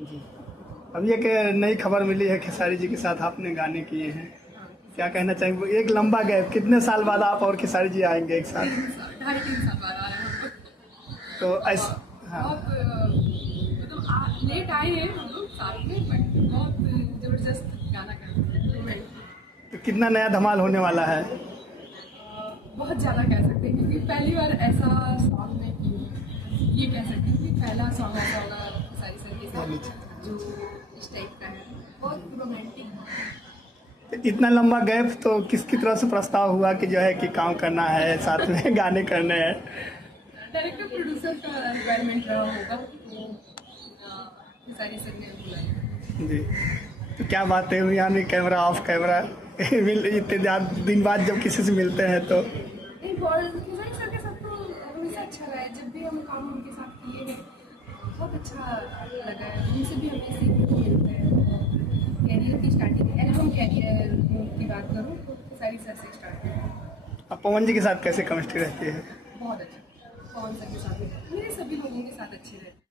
जी। अभी एक नई खबर मिली है, खेसारी जी के साथ आपने गाने किए हैं, क्या कहना चाहेंगे? एक लंबा गैप, कितने साल बाद आप और खेसारी जी आएंगे एक साथ? 2.5-3 साल बाद आ रहे हैं हम तो लोग। ऐसा, हाँ, बहुत मतलब लेट आए हैं हम लोग साथ में, बट बहुत जबरदस्त गाना करते हैं। तो कितना नया धमाल होने वाला है? बहुत ज़्यादा कह सकते हैं, क्योंकि पहली बार ऐसा सॉन्ग में ये कह सकते हैं कि पहला सॉन्ग ऐसा होगा खेसारी सर के साथ जो इस टाइप का है, बहुत रोमांटिक है। तो इतना लंबा गैप तो किसकी तरफ से प्रस्ताव हुआ कि जो है कि काम करना है साथ में गाने करने हैं? डायरेक्टर प्रोड्यूसर का रिक्वायरमेंट रहा होगा, तो खेसारी सर ने बुलाया। जी। तो क्या बातें हुई, यानी कैमरा ऑफ कैमरा इतने ज़्यादा दिन बाद जब किसी से मिलते हैं तो? नहीं, खेसारी सर के साथ तो हमेशा अच्छा रहा है, जब भी हम काम उनके साथ किए हैं बहुत अच्छा लगा है, उनसे भी हमें सीखने को मिलता है। कैरियर की स्टार्टिंग, एल्बम कैरियर की बात करूँ तो खेसारी सर से स्टार्ट है। अब पवन जी के साथ कैसे केमिस्ट्री रहती है? बहुत अच्छा, पवन सर के साथ भी, मेरे सभी लोगों के साथ अच्छे रहते हैं।